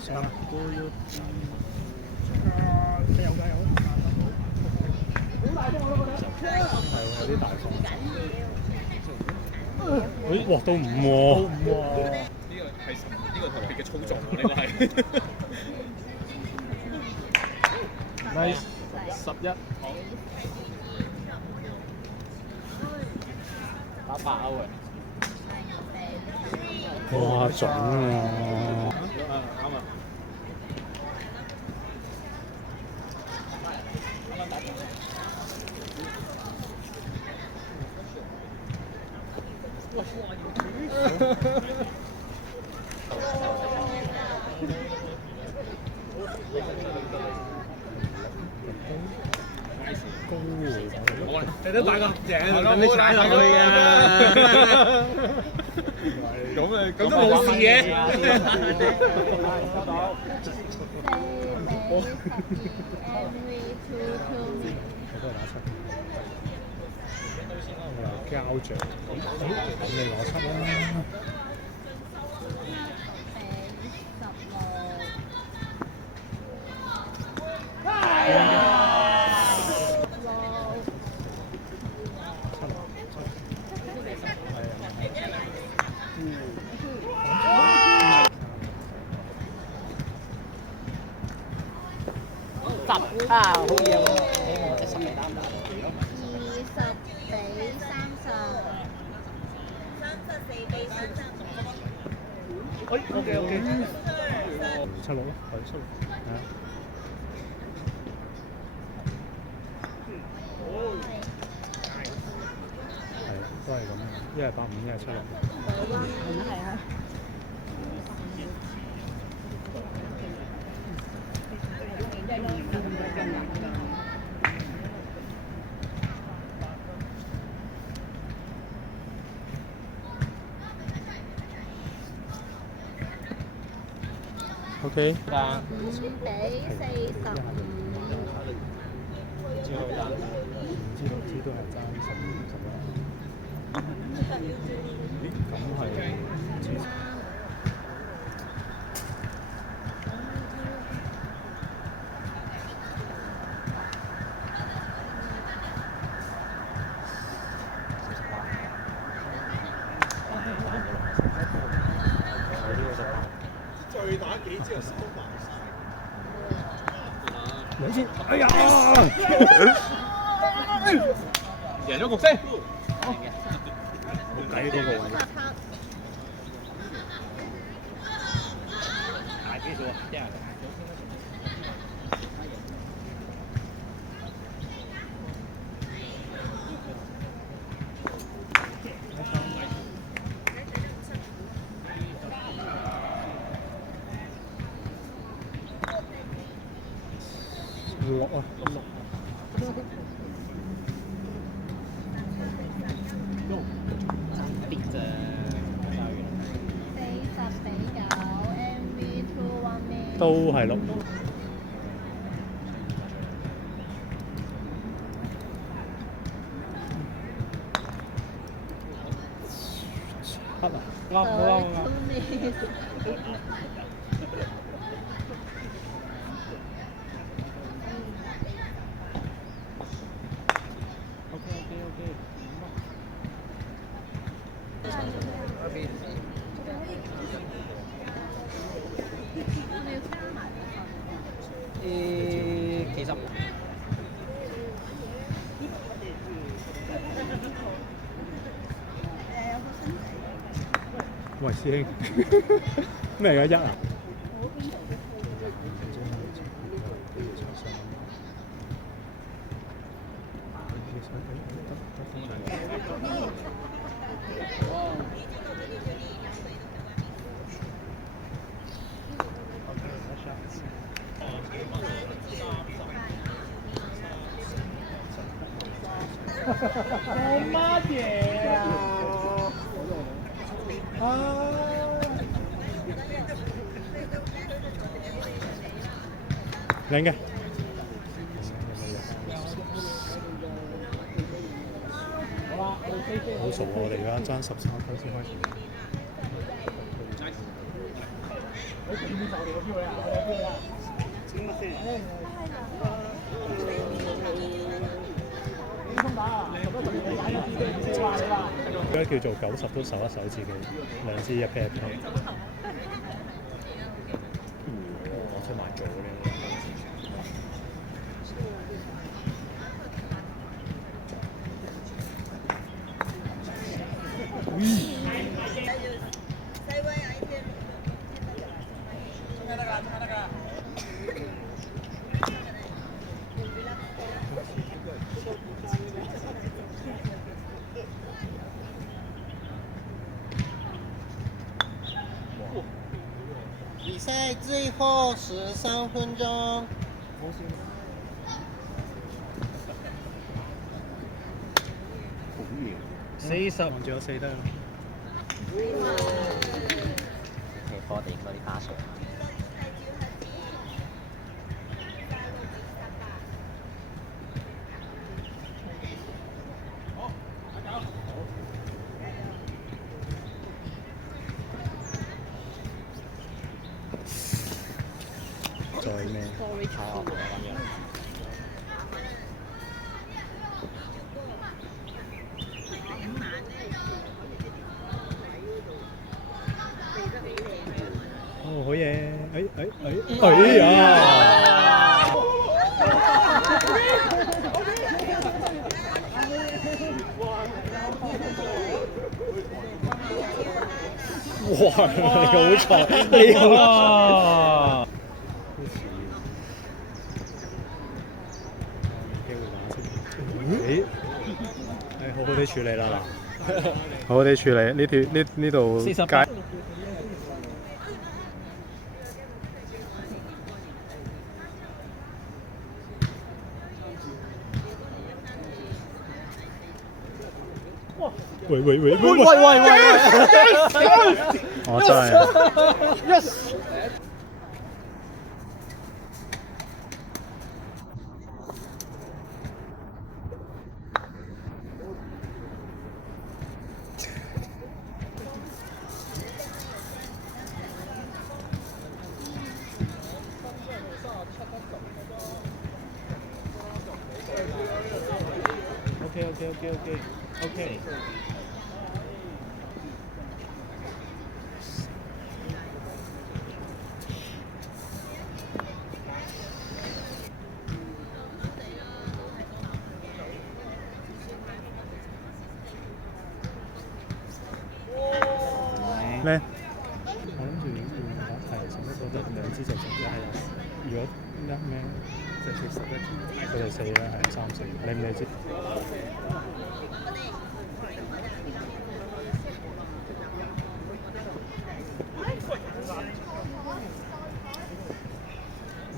加油！加油！係有啲大放。哇，到5喎！呢個係呢個特別嘅操作喎，呢個係。Nice 11。打8歐嘅。哇，準啊！啱啊！高喎！你都打個正，等你踩落去㗎。咁都冇事嘅。我又膠着，咁你攞7啦。10啊，好嘢喎！俾我隻心嚟擔打。20比30。OK。7-6咯，係7-6，係啊。係啊，都係咁樣，一係85，一係7-6。係啊。OK。5比45。知都係爭15。咁係。再打幾支就收埋晒。兩千，哎呀！贏咗局先。冇計嗰個位。大幾數啊？1人。6啊，6。跌啫。40比9 MV2 1咩？都係6。7啊，啱。其實喂，師兄，咩嚟㗎1啊？做乜嘢啊？靚嘅。好熟喎！我哋而家爭13分先開始。而家叫做90都守一守自己，兩支一 pair 一 pair。我出埋組咧。比赛最后13分钟。40，仲有4得。其實科地嗰啲花絮。再咩？哦，好嘢！哎呀！哇！你好彩，你好。好好地處理啦嗱，好好地處理呢度街。喂！我真係 ，yes。OK。咩？我諗住係使乜覺得2支就剩咗係，如果一咩就出11支，佢就4啦，係3、4，你唔理知？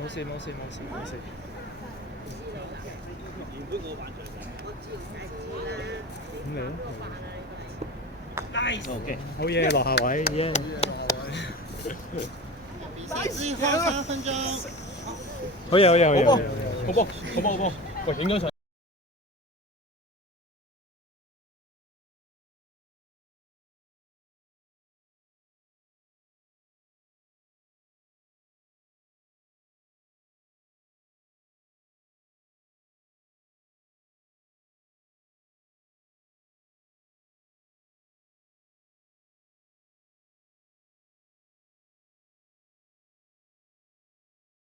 冇事。咁你咧？ OK， 好嘢，落下位。比赛最后3分钟。好嘢。好波，喂，影張相。